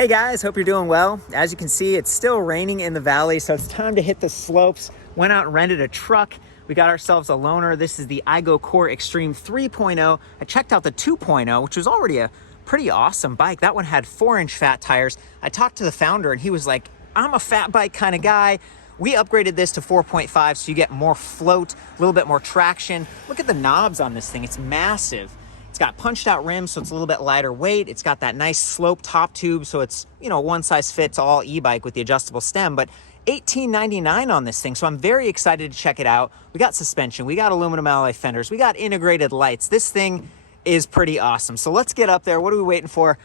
Hey guys, hope you're doing well. As you can see, it's still raining in the valley, so it's time to hit the slopes. Went out and rented a truck. We got ourselves a loaner. This is the iGO Core Extreme 3.0. I checked out the 2.0, which was already a pretty awesome bike. That one had 4-inch fat tires. I talked to the founder and he was like, I'm a fat bike kind of guy. We upgraded this to 4.5 so you get more float, a little bit more traction. Look at the knobs on this thing, it's massive. It's got punched out rims, so it's a little bit lighter weight. It's got that nice slope top tube, so it's, one size fits all e-bike with the adjustable stem, but $18.99 on this thing, so I'm very excited to check it out. We got suspension, we got aluminum alloy fenders, we got integrated lights. This thing is pretty awesome. So let's get up there. What are we waiting for?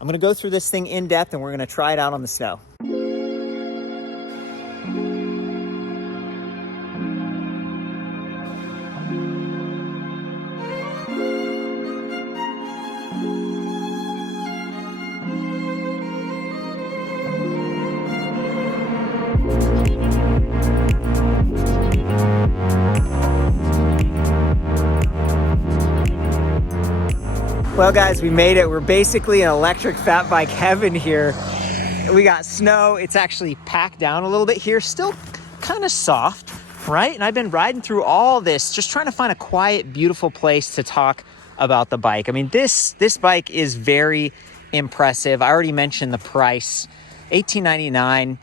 I'm gonna go through this thing in depth and we're gonna try it out on the snow. Well guys, we made it. We're basically in electric fat bike heaven here. We got snow. It's actually packed down a little bit here. Still kind of soft, right? And I've been riding through all this, just trying to find a quiet, beautiful place to talk about the bike. I mean, this bike is very impressive. I already mentioned the price, $18.99,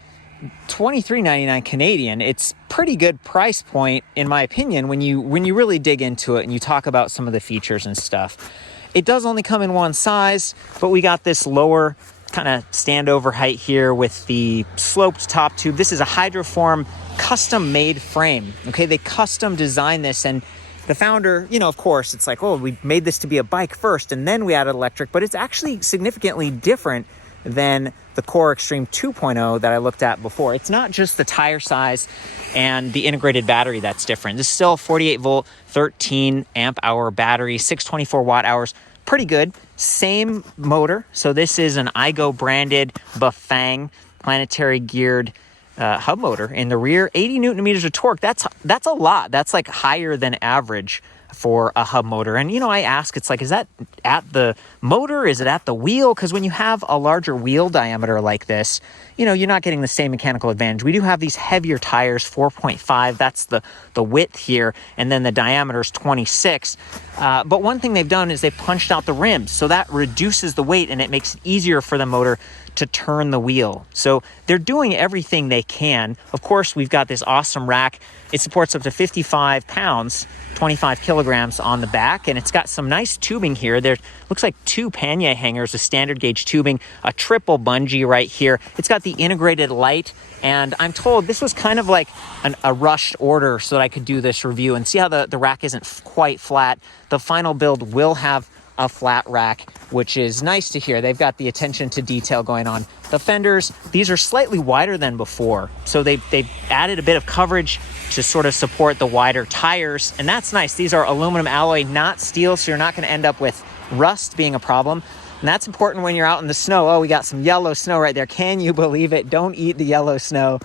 $23.99 Canadian. It's pretty good price point, in my opinion, when you really dig into it and you talk about some of the features and stuff. It does only come in one size, but we got this lower kind of standover height here with the sloped top tube. This is a hydroformed custom made frame. Okay, they custom designed this, and the founder, of course, it's like, oh, we made this to be a bike first and then we added electric, but it's actually significantly different than the Core Extreme 2.0 that I looked at before. It's not just the tire size and the integrated battery that's different. This is still a 48 volt, 13 amp hour battery, 624 watt hours. Pretty good. Same motor. So this is an iGO branded Bafang planetary geared hub motor in the rear. 80 newton meters of torque. That's a lot. That's like higher than average for a hub motor. And I ask, it's like, is that at the motor? Is it at the wheel? Because when you have a larger wheel diameter like this, you're not getting the same mechanical advantage. We do have these heavier tires, 4.5. That's the width here. And then the diameter is 26. But one thing they've done is they punched out the rims. So that reduces the weight and it makes it easier for the motor to turn the wheel. So they're doing everything they can. Of course, we've got this awesome rack. It supports up to 55 pounds, 25 kilograms on the back, and it's got some nice tubing here. There looks like 2 pannier hangers with standard gauge tubing, a triple bungee right here. It's got the integrated light, and I'm told this was kind of like a rushed order so that I could do this review and see how the rack isn't quite flat. The final build will have a flat rack, which is nice to hear. They've got the attention to detail going on. The fenders, these are slightly wider than before. So they've added a bit of coverage to sort of support the wider tires. And that's nice. These are aluminum alloy, not steel. So you're not going to end up with rust being a problem. And that's important when you're out in the snow. Oh, we got some yellow snow right there. Can you believe it? Don't eat the yellow snow.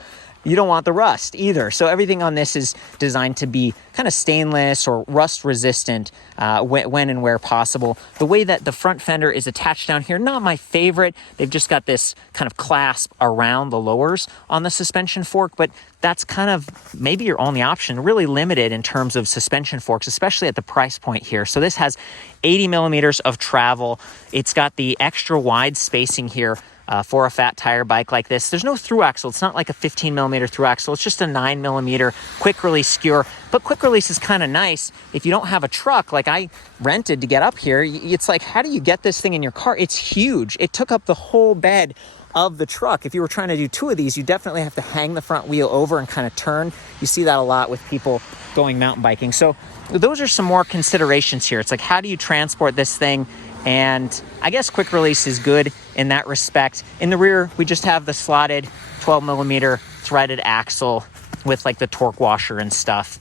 You don't want the rust either. So everything on this is designed to be kind of stainless or rust resistant when and where possible. The way that the front fender is attached down here, not my favorite. They've just got this kind of clasp around the lowers on the suspension fork, but that's kind of maybe your only option, really limited in terms of suspension forks, especially at the price point here. So this has 80 millimeters of travel. It's got the extra wide spacing here for a fat tire bike like this. There's no through axle. It's not like a 15 millimeter through axle. It's just a 9 millimeter quick release skewer. But quick release is kind of nice if you don't have a truck like I rented to get up here. It's like, how do you get this thing in your car? It's huge. It took up the whole bed of the truck. If you were trying to do 2 of these, you definitely have to hang the front wheel over and kind of turn. You see that a lot with people going mountain biking. So those are some more considerations here. It's like, how do you transport this thing? And I guess quick release is good in that respect. In the rear, we just have the slotted 12 millimeter threaded axle with like the torque washer and stuff.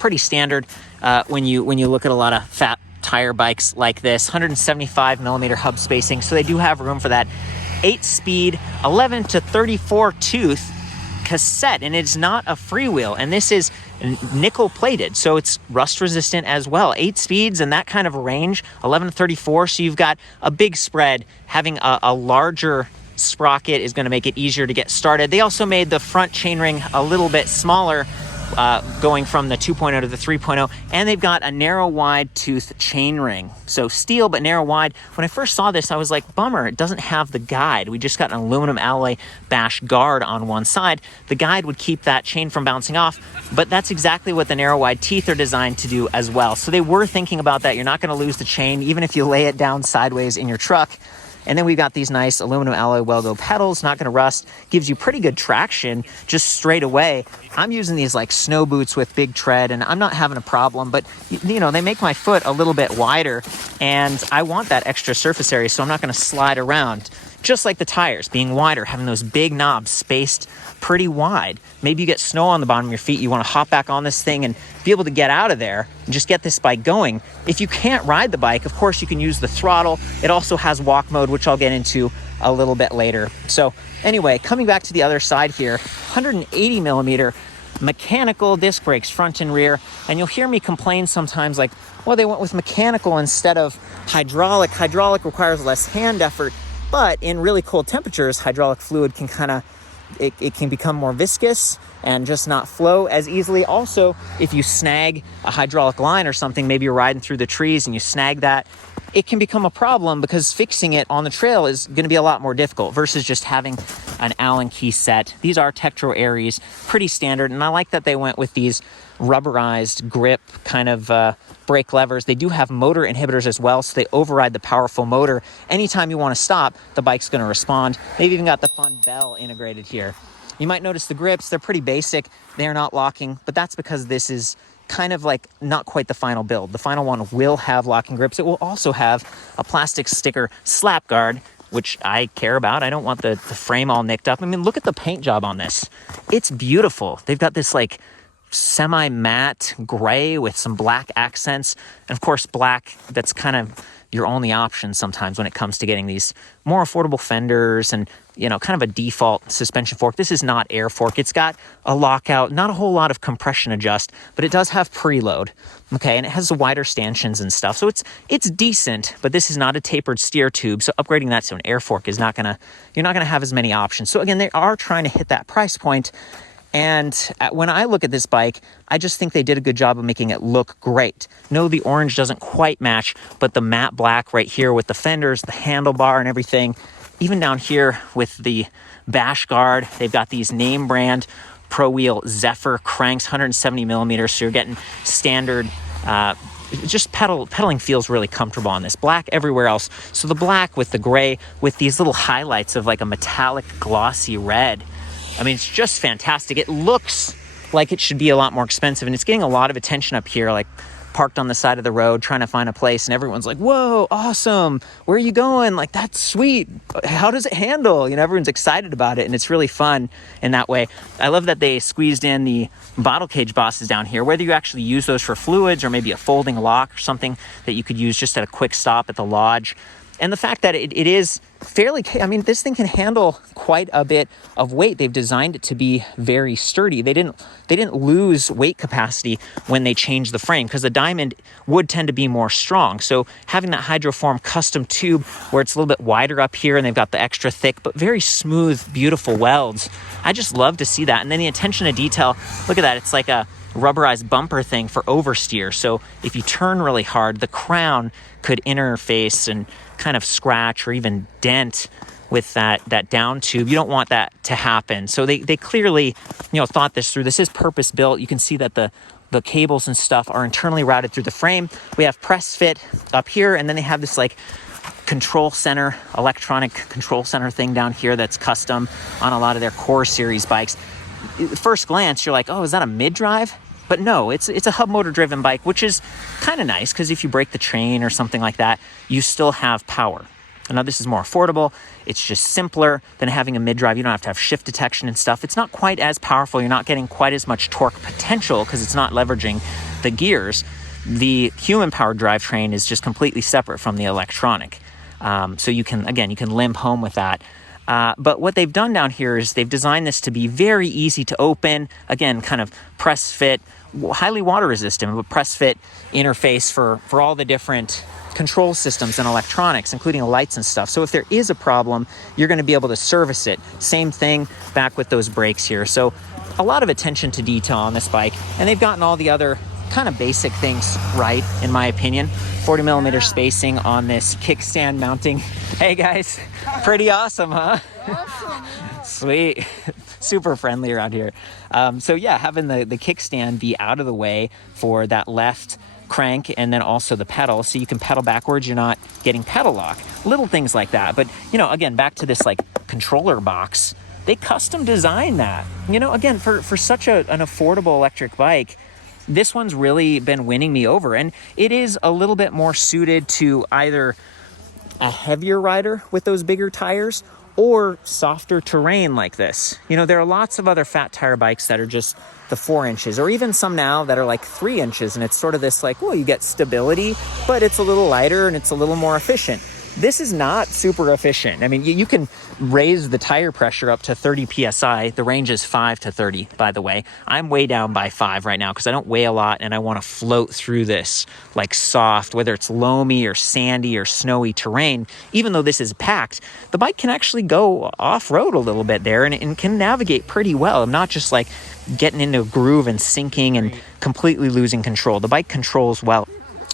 Pretty standard when you look at a lot of fat tire bikes like this. 175 millimeter hub spacing, so they do have room for that 8-speed, 11 to 34 tooth cassette, and it's not a freewheel. And this is nickel plated, so it's rust resistant as well. 8 speeds and that kind of range, 11 to 34. So you've got a big spread. Having a larger sprocket is going to make it easier to get started. They also made the front chainring a little bit smaller, going from the 2.0 to the 3.0, and they've got a narrow wide tooth chainring. So steel, but narrow wide. When I first saw this, I was like, bummer, it doesn't have the guide. We just got an aluminum alloy bash guard on one side. The guide would keep that chain from bouncing off, but that's exactly what the narrow wide teeth are designed to do as well. So they were thinking about that. You're not going to lose the chain, even if you lay it down sideways in your truck. And then we've got these nice aluminum alloy well-go pedals, not going to rust, gives you pretty good traction just straight away. I'm using these like snow boots with big tread, and I'm not having a problem, but you know, they make my foot a little bit wider, and I want that extra surface area, so I'm not going to slide around. Just like the tires being wider, having those big knobs spaced pretty wide. Maybe you get snow on the bottom of your feet, you want to hop back on this thing and be able to get out of there and just get this bike going. If you can't ride the bike, of course you can use the throttle. It also has walk mode, which I'll get into a little bit later. So anyway, coming back to the other side here, 180 millimeter mechanical disc brakes front and rear. And you'll hear me complain sometimes like, well, they went with mechanical instead of hydraulic. Hydraulic requires less hand effort, but in really cold temperatures, hydraulic fluid can it can become more viscous and just not flow as easily. Also, if you snag a hydraulic line or something, maybe you're riding through the trees and you snag that, it can become a problem because fixing it on the trail is going to be a lot more difficult versus just having an Allen key set. These are Tektro Aries, pretty standard, and I like that they went with these rubberized grip kind of brake levers. They do have motor inhibitors as well, so they override the powerful motor. Anytime you want to stop, the bike's going to respond. They've even got the fun bell integrated here. You might notice the grips, they're pretty basic. They're not locking, but that's because this is kind of like not quite the final build. The final one will have locking grips. It will also have a plastic sticker slap guard, which I care about. I don't want the frame all nicked up. I mean, look at the paint job on this. It's beautiful. They've got this like semi-matte gray with some black accents. And of course, black, that's kind of your only option sometimes when it comes to getting these more affordable fenders and, you know, kind of a default suspension fork. This is not air fork. It's got a lockout, not a whole lot of compression adjust, but it does have preload. Okay, and it has the wider stanchions and stuff. So it's decent, but this is not a tapered steer tube. So upgrading that to an air fork is you're not gonna have as many options. So again, they are trying to hit that price point. And when I look at this bike, I just think they did a good job of making it look great. No, the orange doesn't quite match, but the matte black right here with the fenders, the handlebar and everything, even down here with the bash guard, they've got these name brand Pro Wheel Zephyr cranks, 170 millimeters. So you're getting standard, just pedaling feels really comfortable on this. Black everywhere else. So the black with the gray with these little highlights of like a metallic glossy red. I mean, it's just fantastic. It looks like it should be a lot more expensive, and it's getting a lot of attention up here, like parked on the side of the road trying to find a place, and everyone's like, whoa, awesome, where are you going? Like, that's sweet. How does it handle? You know, everyone's excited about it, and it's really fun in that way. I love that they squeezed in the bottle cage bosses down here, whether you actually use those for fluids or maybe a folding lock or something that you could use just at a quick stop at the lodge. And the fact that it is fairly, I mean, this thing can handle quite a bit of weight. They've designed it to be very sturdy. They didn't lose weight capacity when they changed the frame, because the Diamond would tend to be more strong. So having that hydroformed custom tube where it's a little bit wider up here and they've got the extra thick but very smooth, beautiful welds, I just love to see that. And then the attention to detail, look at that. It's like a rubberized bumper thing for oversteer. So if you turn really hard, the crown could interface and kind of scratch or even dent with that down tube. You don't want that to happen. So they clearly, thought this through. This is purpose built. You can see that the cables and stuff are internally routed through the frame. We have press fit up here, and then they have this like control center, electronic control center thing down here that's custom on a lot of their core series bikes. At first glance, you're like, oh, is that a mid-drive? But no, it's a hub motor driven bike, which is kind of nice because if you break the train or something like that, you still have power. Now this is more affordable. It's just simpler than having a mid-drive. You don't have to have shift detection and stuff. It's not quite as powerful. You're not getting quite as much torque potential because it's not leveraging the gears. The human-powered drivetrain is just completely separate from the electronic. So you can limp home with that. But what they've done down here is they've designed this to be very easy to open. Again, kind of press fit, highly water resistant, but press fit interface for all the different control systems and electronics, including lights and stuff. So if there is a problem, you're going to be able to service it. Same thing back with those brakes here. So a lot of attention to detail on this bike, and they've gotten all the other kind of basic things right, in my opinion. 40 millimeter spacing on this kickstand mounting. Hey guys, pretty awesome, huh? Awesome. Sweet. Super friendly around here. So yeah, having the kickstand be out of the way for that left crank and then also the pedal, so you can pedal backwards, you're not getting pedal lock, little things like that. But you know, again, back to this like controller box, they custom designed that, you know, again, for such an affordable electric bike. This one's really been winning me over, and it is a little bit more suited to either a heavier rider with those bigger tires or softer terrain like this. You know, there are lots of other fat tire bikes that are just the 4 inches, or even some now that are like 3 inches, and it's sort of this like, well, you get stability, but it's a little lighter and it's a little more efficient. This is not super efficient. I mean, you can raise the tire pressure up to 30 PSI. The range is 5 to 30, by the way. I'm way down by 5 right now because I don't weigh a lot and I want to float through this like soft, whether it's loamy or sandy or snowy terrain. Even though this is packed, the bike can actually go off-road a little bit there and can navigate pretty well. I'm not just like getting into a groove and sinking and completely losing control. The bike controls well.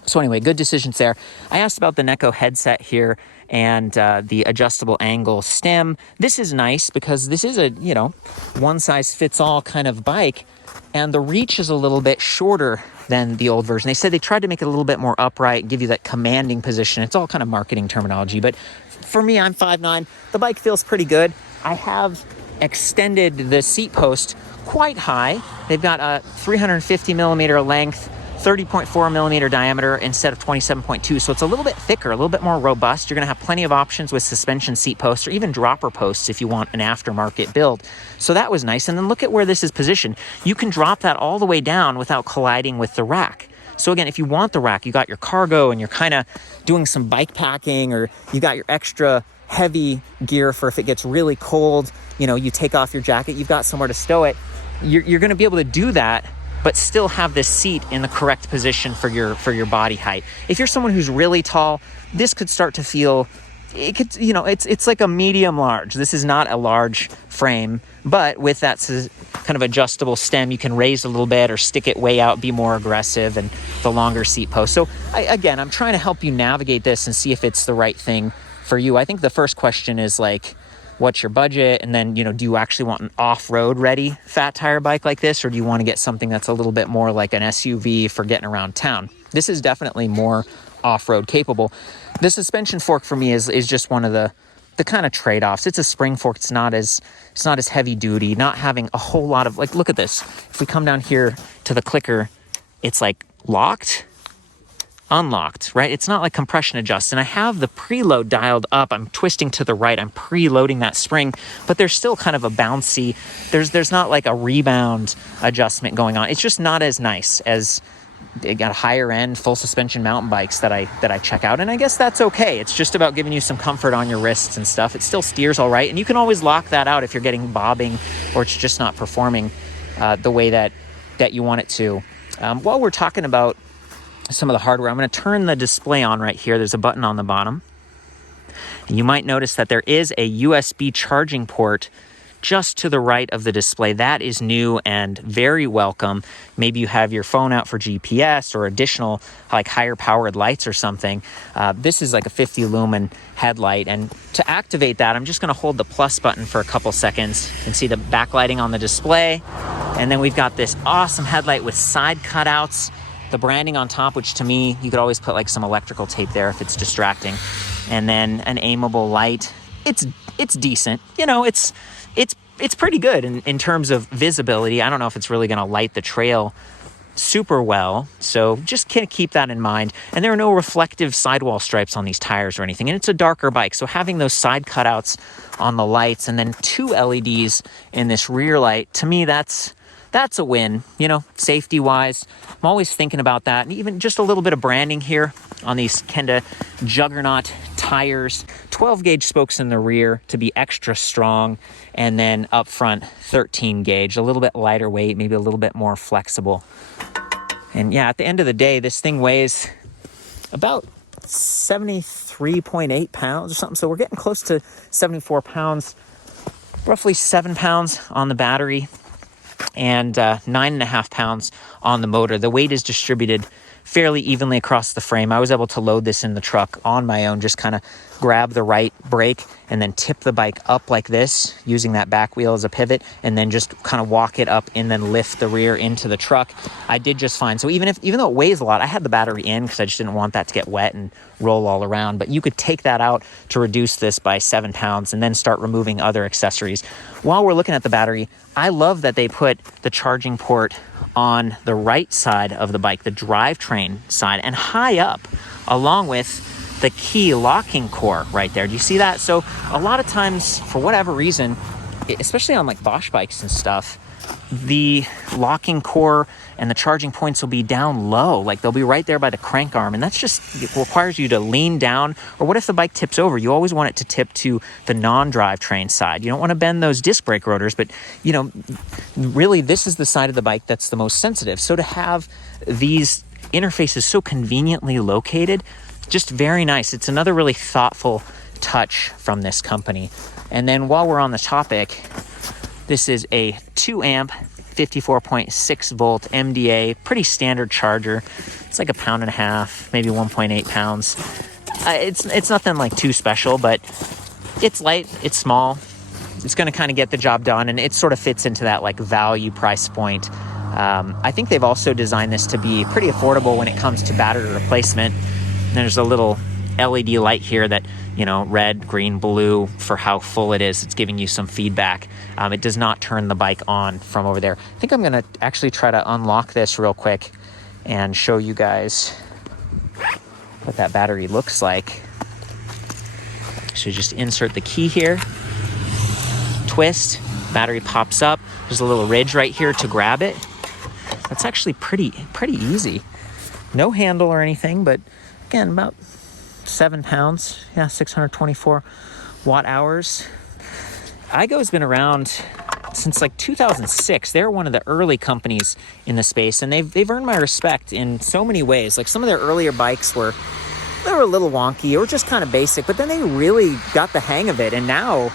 So anyway, good decisions there. I asked about the Neko headset here and the adjustable angle stem. This is nice because this is a, you know, one size fits all kind of bike, and the reach is a little bit shorter than the old version. They said they tried to make it a little bit more upright, give you that commanding position. It's all kind of marketing terminology, but for me, I'm 5'9". The bike feels pretty good. I have extended the seat post quite high. They've got a 350 millimeter length, 30.4 millimeter diameter instead of 27.2. So it's a little bit thicker, a little bit more robust. You're going to have plenty of options with suspension seat posts or even dropper posts if you want an aftermarket build. So that was nice. And then look at where this is positioned. You can drop that all the way down without colliding with the rack. So again, if you want the rack, you got your cargo and you're kind of doing some bike packing, or you got your extra heavy gear for if it gets really cold, you know, you take off your jacket, you've got somewhere to stow it. You're going to be able to do that, but still have this seat in the correct position for your body height. If you're someone who's really tall, this could start to feel, it could, you know, it's like a medium large. This is not a large frame, but with that kind of adjustable stem, you can raise a little bit or stick it way out, be more aggressive, and the longer seat post. So again, I'm trying to help you navigate this and see if it's the right thing for you. I think the first question is like, what's your budget? And then, you know, do you actually want an off-road ready fat tire bike like this, or do you want to get something that's a little bit more like an SUV for getting around town? This is definitely more off-road capable. The suspension fork for me is just one of the kind of trade-offs. It's a spring fork. It's not as heavy duty, not having a whole lot of, like, look at this. If we come down here to the clicker, it's like locked, unlocked, right? It's not like compression adjust. And I have the preload dialed up. I'm twisting to the right. I'm preloading that spring, but there's still kind of a bouncy. There's not like a rebound adjustment going on. It's just not as nice as they got higher end full suspension mountain bikes that I check out. And I guess that's okay. It's just about giving you some comfort on your wrists and stuff. It still steers all right. And you can always lock that out if you're getting bobbing or it's just not performing the way that you want it to. While we're talking about some of the hardware, I'm going to turn the display on right here. There's a button on the bottom. And you might notice that there is a USB charging port just to the right of the display. That is new and very welcome. Maybe you have your phone out for GPS or additional like higher powered lights or something. This is like a 50 lumen headlight, and to activate that, I'm just going to hold the plus button for a couple seconds. You can see the backlighting on the display, and then we've got this awesome headlight with side cutouts, the branding on top, which to me, you could always put like some electrical tape there if it's distracting, and then an aimable light. It's decent, you know, it's pretty good in terms of visibility. I don't know if it's really going to light the trail super well, so just kind of keep that in mind. And there are no reflective sidewall stripes on these tires or anything, and it's a darker bike, so having those side cutouts on the lights and then 2 LEDs in this rear light, to me that's that's a win, you know, safety wise. I'm always thinking about that. And even just a little bit of branding here on these Kenda Juggernaut tires. 12 gauge spokes in the rear to be extra strong, and then up front 13 gauge, a little bit lighter weight, maybe a little bit more flexible. And yeah, at the end of the day, this thing weighs about 73.8 pounds or something. So we're getting close to 74 pounds, roughly 7 pounds on the battery, and 9.5 pounds on the motor. The weight is distributed fairly evenly across the frame. I was able to load this in the truck on my own, just kind of grab the right brake and then tip the bike up like this using that back wheel as a pivot, and then just kind of walk it up and then lift the rear into the truck. I did just fine. So even though it weighs a lot, I had the battery in because I just didn't want that to get wet and roll all around. But you could take that out to reduce this by 7 pounds and then start removing other accessories. While we're looking at the battery, I love that they put the charging port on the right side of the bike, the drivetrain side, and high up, along with the key locking core right there. Do you see that? So a lot of times, for whatever reason, especially on like Bosch bikes and stuff, the locking core and the charging points will be down low, like they'll be right there by the crank arm, and that's just, it requires you to lean down. Or what if the bike tips over? You always want it to tip to the non-drivetrain side. You don't want to bend those disc brake rotors, but you know, really this is the side of the bike that's the most sensitive. So to have these interfaces so conveniently located, just very nice. It's another really thoughtful touch from this company. And then while we're on the topic, this is a 2 amp 54.6 volt MDA, pretty standard charger. It's like 1.5 pounds, maybe 1.8 pounds. It's nothing like too special, but it's light, it's small, it's going to kind of get the job done, and it sort of fits into that like value price point. I think they've also designed this to be pretty affordable when it comes to battery replacement. There's a little LED light here that, you know, red, green, blue for how full it is. It's giving you some feedback. It does not turn the bike on from over there. I think I'm going to actually try to unlock this real quick and show you guys what that battery looks like. So just insert the key here, twist, battery pops up. There's a little ridge right here to grab it. That's actually pretty easy. No handle or anything, but again, about 7 pounds. Yeah, 624 watt hours. iGO has been around since like 2006. They're one of the early companies in the space, and they've earned my respect in so many ways. Like some of their earlier bikes they were a little wonky or just kind of basic, but then they really got the hang of it, and now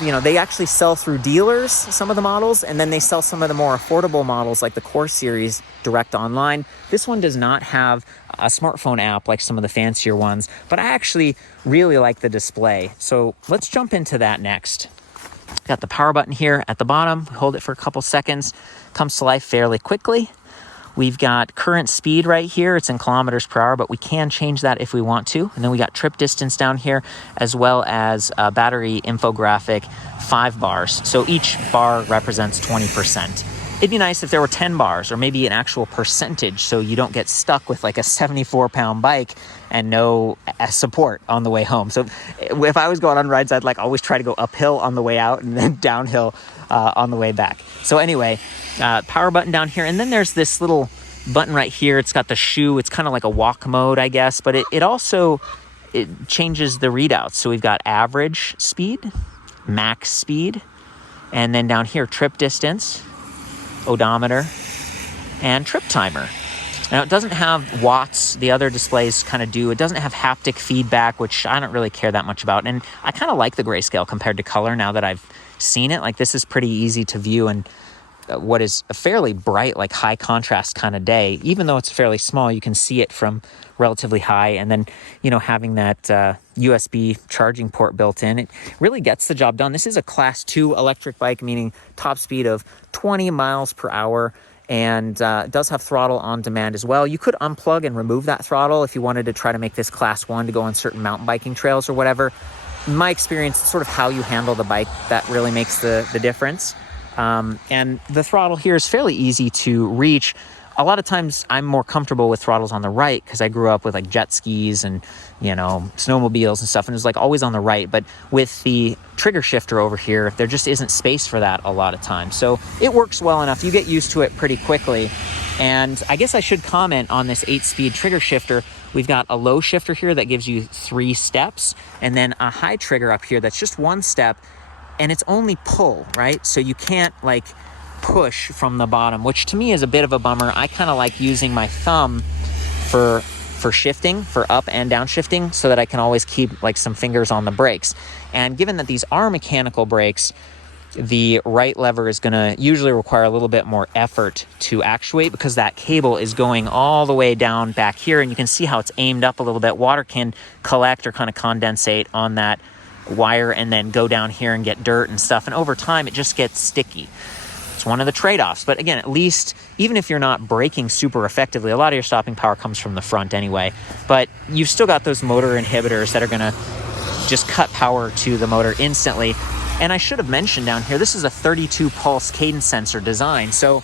you know, they actually sell through dealers, some of the models, and then they sell some of the more affordable models like the Core Series direct online. This one does not have a smartphone app like some of the fancier ones, but I actually really like the display. So let's jump into that next. Got the power button here at the bottom. Hold it for a couple seconds. Comes to life fairly quickly. We've got current speed right here. It's in kilometers per hour, but we can change that if we want to. And then we got trip distance down here, as well as a battery infographic, 5 bars. So each bar represents 20%. It'd be nice if there were 10 bars or maybe an actual percentage, so you don't get stuck with like a 74-pound bike and no support on the way home. So if I was going on rides, I'd like always try to go uphill on the way out and then downhill on the way back. So anyway, power button down here. And then there's this little button right here. It's got the shoe. It's kind of like a walk mode, I guess, but it also changes the readouts. So we've got average speed, max speed, and then down here, trip distance, odometer, and trip timer. Now, it doesn't have watts. The other displays kind of do. It doesn't have haptic feedback, which I don't really care that much about. And I kind of like the grayscale compared to color now that I've seen it. Like, this is pretty easy to view, and what is a fairly bright, like high contrast kind of day, even though it's fairly small, you can see it from relatively high. And then, you know, having that USB charging port built in, it really gets the job done. This is a class 2 electric bike, meaning top speed of 20 miles per hour. And it does have throttle on demand as well. You could unplug and remove that throttle if you wanted to try to make this class 1 to go on certain mountain biking trails or whatever. In my experience, it's sort of how you handle the bike that really makes the difference. And the throttle here is fairly easy to reach. a lot of times I'm more comfortable with throttles on the right because I grew up with like jet skis and, you know, snowmobiles and stuff, and it was like always on the right. But with the trigger shifter over here, there just isn't space for that a lot of times. So it works well enough. You get used to it pretty quickly. And I guess I should comment on this 8-speed trigger shifter. We've got a low shifter here that gives you 3 steps, and then a high trigger up here that's just 1 step, and it's only pull, right? So you can't like push from the bottom, which to me is a bit of a bummer. I kind of like using my thumb for shifting, for up and down shifting, so that I can always keep like some fingers on the brakes. And given that these are mechanical brakes, the right lever is going to usually require a little bit more effort to actuate because that cable is going all the way down back here, and you can see how it's aimed up a little bit. Water can collect or kind of condensate on that wire and then go down here and get dirt and stuff, and over time it just gets sticky. It's one of the trade-offs. But again, at least even if you're not braking super effectively, a lot of your stopping power comes from the front anyway, but you've still got those motor inhibitors that are going to just cut power to the motor instantly. And I should have mentioned down here, this is a 32 pulse cadence sensor design. So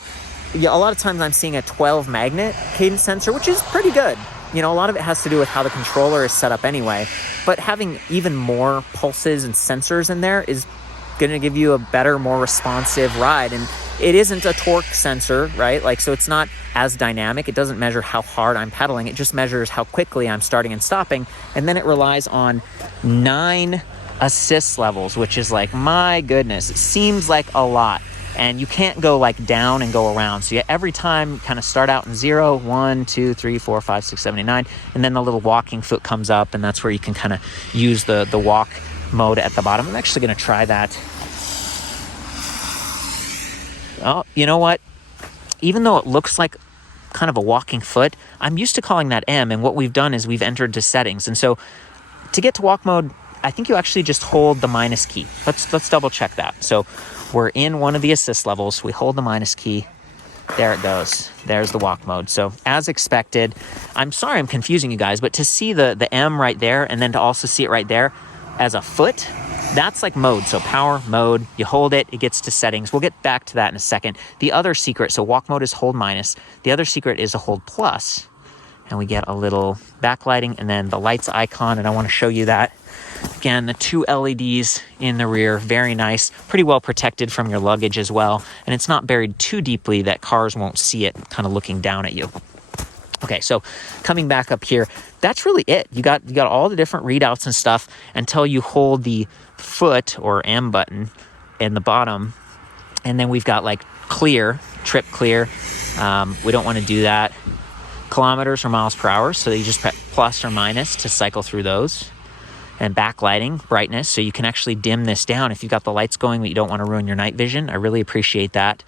yeah, a lot of times I'm seeing a 12 magnet cadence sensor, which is pretty good. You know, a lot of it has to do with how the controller is set up anyway, but having even more pulses and sensors in there is going to give you a better, more responsive ride. And it isn't a torque sensor, right? Like, so it's not as dynamic. It doesn't measure how hard I'm pedaling. It just measures how quickly I'm starting and stopping. And then it relies on 9 assist levels, which is like, my goodness, it seems like a lot. And you can't go like down and go around. So you every time kind of start out in 0, 1, 2, 3, 4, 5, 6, 7, 8, 9. And then the little walking foot comes up, and that's where you can kind of use the walk mode at the bottom. I'm actually going to try that. Oh, you know what? Even though it looks like kind of a walking foot, I'm used to calling that M, and what we've done is we've entered to settings. And so to get to walk mode, I think you actually just hold the minus key. Let's double check that. So we're in one of the assist levels. We hold the minus key. There it goes. There's the walk mode. So as expected, I'm sorry I'm confusing you guys, but to see the M right there and then to also see it right there as a foot, that's like mode. So power mode, you hold it, it gets to settings. We'll get back to that in a second. The other secret, so walk mode is hold minus. The other secret is to hold plus, and we get a little backlighting and then the lights icon, and I want to show you that. Again, the 2 LEDs in the rear, very nice, pretty well protected from your luggage as well, and it's not buried too deeply that cars won't see it kind of looking down at you. Okay, so coming back up here, that's really it. You got all the different readouts and stuff until you hold the foot or M button in the bottom, and then we've got like clear, trip clear. We don't want to do that. Kilometers or miles per hour, so you just press plus or minus to cycle through those. And backlighting, brightness, so you can actually dim this down if you've got the lights going but you don't want to ruin your night vision. I really appreciate that.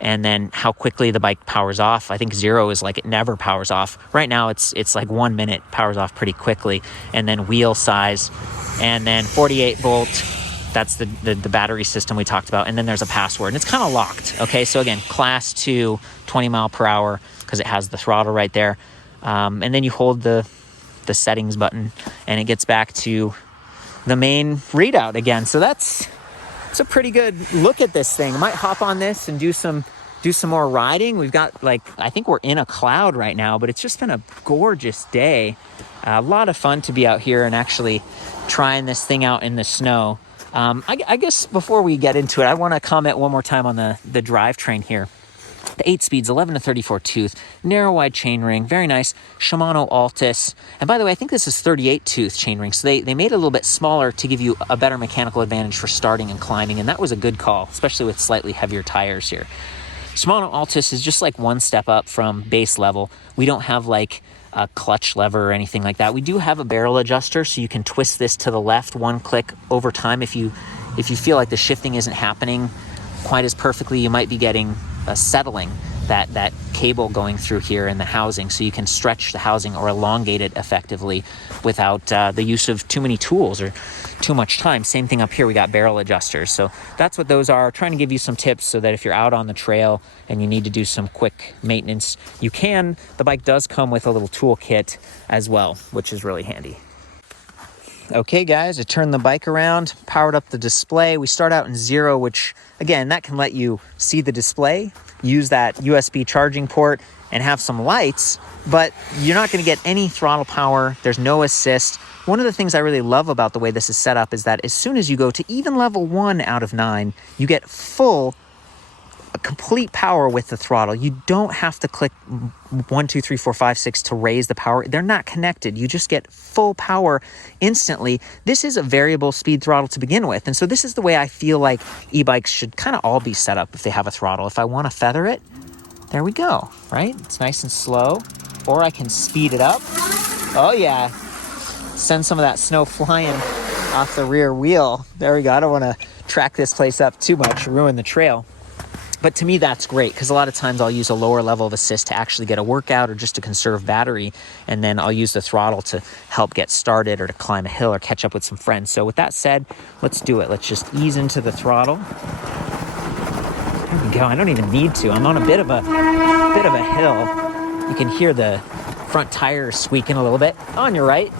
And then how quickly the bike powers off. I think 0 is like it never powers off. Right now it's like 1 minute, powers off pretty quickly. And then wheel size, and then 48 volt, that's the battery system we talked about. And then there's a password, and it's kind of locked. Okay, so again, class 2, 20 mile per hour, because it has the throttle right there. And then you hold the settings button, and it gets back to the main readout again. So it's a pretty good look at this thing. I might hop on this and do some more riding. We've got I think we're in a cloud right now, but it's just been a gorgeous day. A lot of fun to be out here and actually trying this thing out in the snow. I guess before we get into it, I want to comment one more time on the drivetrain here. The 8 speeds, 11 to 34 tooth, narrow wide chainring, very nice. Shimano Altus. And by the way, I think this is 38 tooth chainring. So they made it a little bit smaller to give you a better mechanical advantage for starting and climbing. And that was a good call, especially with slightly heavier tires here. Shimano Altus is just like one step up from base level. We don't have like a clutch lever or anything like that. We do have a barrel adjuster, so you can twist this to the left one click over time. If you feel like the shifting isn't happening quite as perfectly, you might be getting a settling, that cable going through here in the housing, so you can stretch the housing or elongate it effectively without the use of too many tools or too much time. Same thing up here, we got barrel adjusters. So that's what those are. Trying to give you some tips so that if you're out on the trail and you need to do some quick maintenance, you can. The bike does come with a little toolkit as well, which is really handy. Okay guys, I turned the bike around, powered up the display. We start out in 0, which again, that can let you see the display, use that USB charging port, and have some lights, but you're not going to get any throttle power. There's no assist. One of the things I really love about the way this is set up is that as soon as you go to even level 1 out of 9, you get full, complete power with the throttle. You don't have to click 1, 2, 3, 4, 5, 6 to raise the power. They're not connected. You just get full power instantly. This is a variable speed throttle to begin with. And so this is the way I feel like e-bikes should kind of all be set up if they have a throttle. If I want to feather it, there we go, right? It's nice and slow. Or I can speed it up. Oh yeah. Send some of that snow flying off the rear wheel. There we go. I don't want to track this place up too much, ruin the trail. But to me, that's great because a lot of times I'll use a lower level of assist to actually get a workout or just to conserve battery. And then I'll use the throttle to help get started or to climb a hill or catch up with some friends. So with that said, let's do it. Let's just ease into the throttle. There we go. I don't even need to. I'm on a bit of a hill. You can hear the front tires squeaking a little bit. On your right.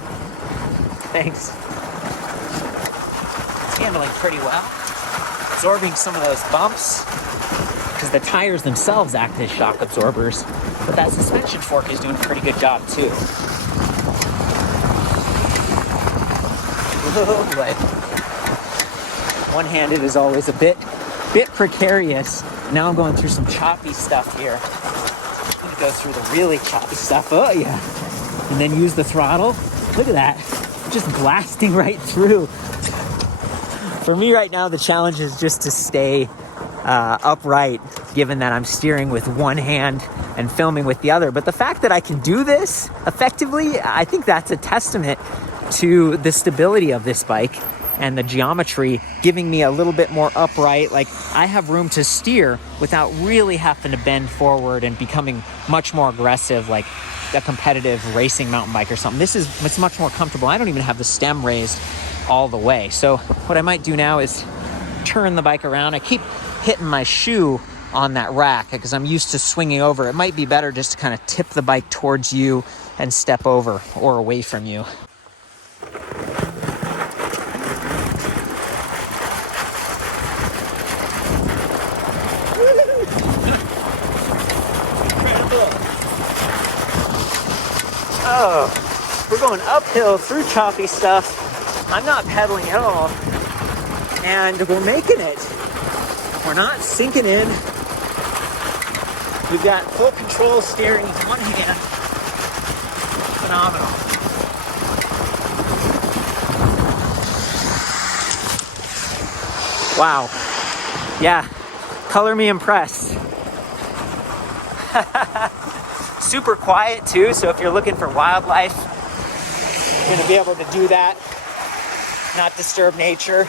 Thanks. It's handling pretty well. Absorbing some of those bumps because the tires themselves act as shock absorbers. But that suspension fork is doing a pretty good job too. One-handed is always a bit precarious. Now I'm going through some choppy stuff here. I'm gonna go through the really choppy stuff. Oh yeah. And then use the throttle. Look at that. Just blasting right through. For me right now, the challenge is just to stay upright, given that I'm steering with one hand and filming with the other. But the fact that I can do this effectively, I think that's a testament to the stability of this bike and the geometry giving me a little bit more upright. Like I have room to steer without really having to bend forward and becoming much more aggressive, like a competitive racing mountain bike or something. It's much more comfortable. I don't even have the stem raised all the way. So what I might do now is turn the bike around. I keep hitting my shoe on that rack because I'm used to swinging over. It might be better just to kind of tip the bike towards you and step over or away from you. Oh, we're going uphill through choppy stuff. I'm not pedaling at all, and we're making it. We're not sinking in. We've got full control steering with one hand. Phenomenal. Wow. Yeah, color me impressed. Super quiet too, so if you're looking for wildlife, you're gonna be able to do that. Not disturb nature.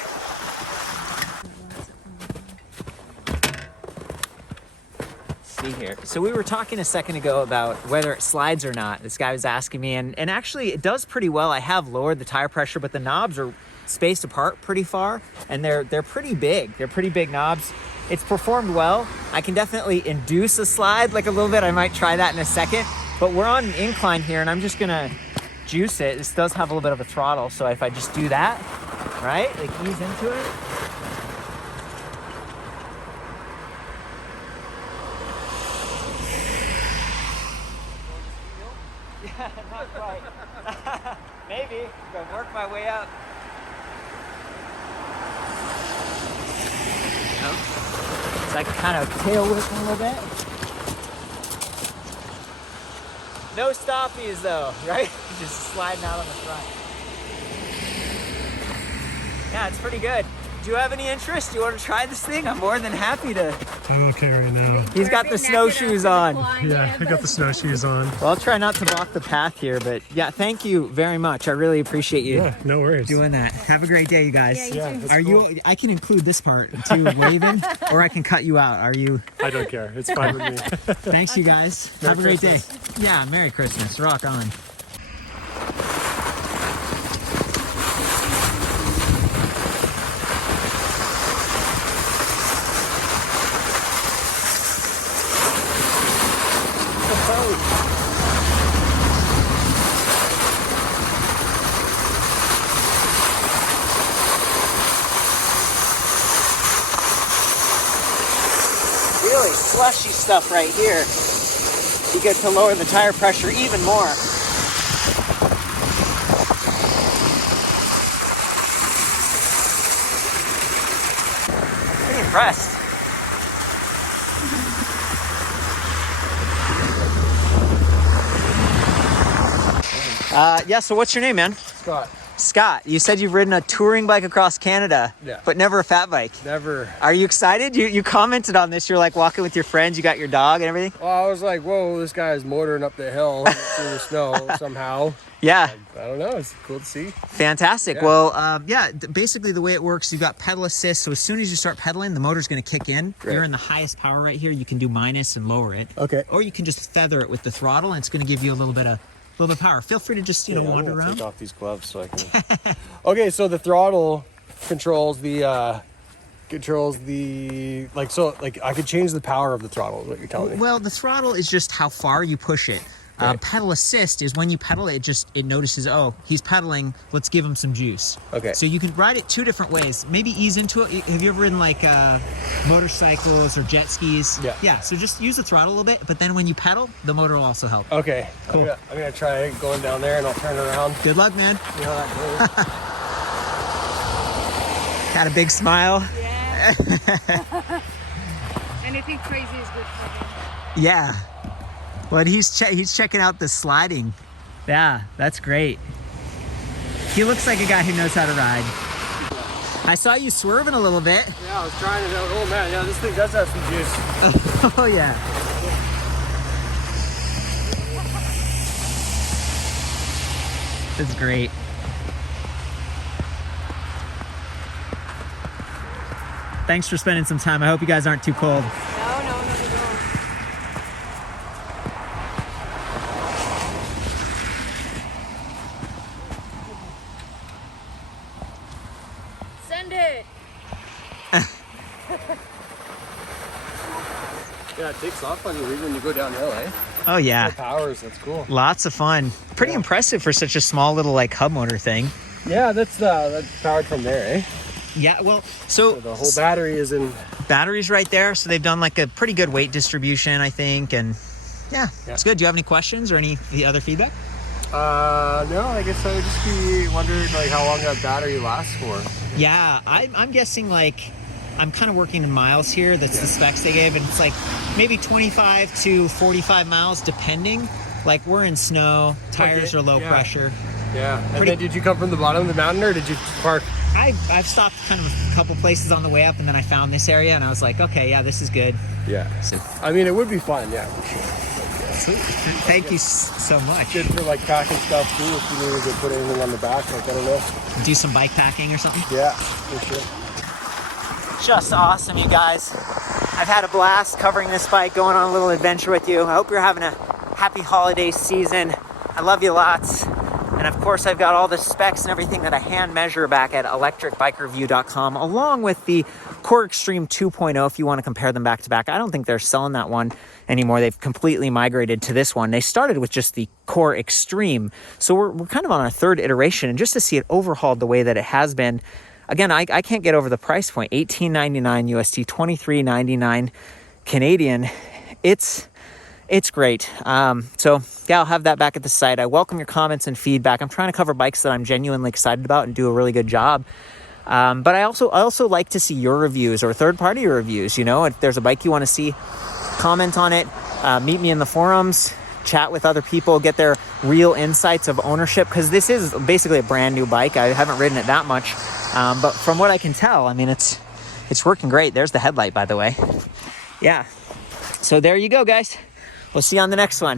Let's see here. So we were talking a second ago about whether it slides or not. This guy was asking me, and actually it does pretty well. I have lowered the tire pressure, but the knobs are spaced apart pretty far, and they're pretty big. They're pretty big knobs. It's performed well. I can definitely induce a slide like a little bit. I might try that in a second, but we're on an incline here, and I'm just gonna juice it. This does have a little bit of a throttle, so if I just do that, right, like ease into it. Yeah, not quite. Maybe. Gonna work my way up. Oh. So I can kind of tail whip a little bit. No stoppies though, right? Just sliding out on the front. Yeah, it's pretty good. Do you have any interest? Do you want to try this thing? I'm more than happy to. I'm okay right now. He's got the snowshoes on. Yeah, I got the snowshoes on. Well, I'll try not to block the path here, but yeah, thank you very much. I really appreciate you. Yeah, no worries. Doing that. Have a great day, you guys. Yeah, Are cool. you? I can include this part too, waving, or I can cut you out. Are you? I don't care. It's fine with me. Thanks, you guys. Merry Have a great Christmas. day. Yeah, Merry Christmas. Rock on. Really slushy stuff right here. You get to lower the tire pressure even more. Pretty impressed. Yeah, so what's your name, man? Scott. Scott, you said you've ridden a touring bike across Canada, but never a fat bike. Never. Are you excited? You commented on this. You're like walking with your friends. You got your dog and everything. Well, I was like, whoa, this guy's motoring up the hill through the snow somehow. Yeah. I don't know. It's cool to see. Fantastic. Yeah. Well, basically the way it works, you've got pedal assist. So as soon as you start pedaling, the motor's going to kick in. Great. You're in the highest power right here. You can do minus and lower it. Okay. Or you can just feather it with the throttle, and it's going to give you a little bit of power. Feel free to just wander I'm gonna around. take off these gloves so I can. Okay, so the throttle controls the I could change the power of the throttle. Is what you're telling me? Well, the throttle is just how far you push it. Okay. Pedal assist is when you pedal it notices, oh, he's pedaling, let's give him some juice. Okay. So you can ride it two different ways. Maybe ease into it. Have you ever ridden like motorcycles or jet skis? Yeah. Yeah, so just use the throttle a little bit, but then when you pedal, the motor will also help. Okay. Cool. I'm gonna try going down there and I'll turn around. Good luck, man. See how that goes. Got a big smile. Yeah. Anything crazy is good for him. Yeah. Well, he's checking out the sliding. Yeah, that's great. He looks like a guy who knows how to ride. I saw you swerving a little bit. Yeah, I was trying it out. Oh man, yeah, this thing does have some juice. Oh yeah. That's great. Thanks for spending some time. I hope you guys aren't too cold. No, not at all. Send it. Yeah, it takes off on you even when you go downhill, eh? Oh yeah. Powers, that's cool. Lots of fun. Pretty impressive for such a small little like hub motor thing. Yeah, that's powered from there, eh? Yeah, well, so The whole battery is in. battery's right there, so they've done like a pretty good weight distribution, I think, and yeah, it's good. Do you have any questions or any other feedback? No, I guess I would just be wondering like how long that battery lasts for. Yeah, I'm guessing like I'm kind of working in miles here. That's the specs they gave, and it's like maybe 25 to 45 miles depending. Like we're in snow, tires are low pressure. Yeah. And Pretty- then did you come from the bottom of the mountain or did you park? I've stopped kind of a couple places on the way up, and then I found this area, and I was like, okay, yeah, this is good. Yeah. So, I mean, it would be fun, yeah, for sure. sweet. Thank you so much. Good for like packing stuff too if you needed to put anything on the back, like I don't know. Do some bike packing or something. Yeah, for sure. Just awesome, you guys. I've had a blast covering this bike, going on a little adventure with you. I hope you're having a happy holiday season. I love you lots. And of course, I've got all the specs and everything that I hand measure back at ElectricBikeReview.com, along with the Core Extreme 2.0 if you want to compare them back to back. I don't think they're selling that one anymore. They've completely migrated to this one. They started with just the Core Extreme. So we're kind of on our third iteration, and just to see it overhauled the way that it has been, again, I can't get over the price point. $18.99 USD, $23.99 Canadian. It's great. So yeah, I'll have that back at the site. I welcome your comments and feedback. I'm trying to cover bikes that I'm genuinely excited about and do a really good job. But I also like to see your reviews or third-party reviews. You know, if there's a bike you want to see, comment on it. Meet me in the forums. Chat with other people. Get their real insights of ownership, because this is basically a brand new bike. I haven't ridden it that much, but from what I can tell, I mean, it's working great. There's the headlight, by the way. Yeah. So there you go, guys. We'll see you on the next one.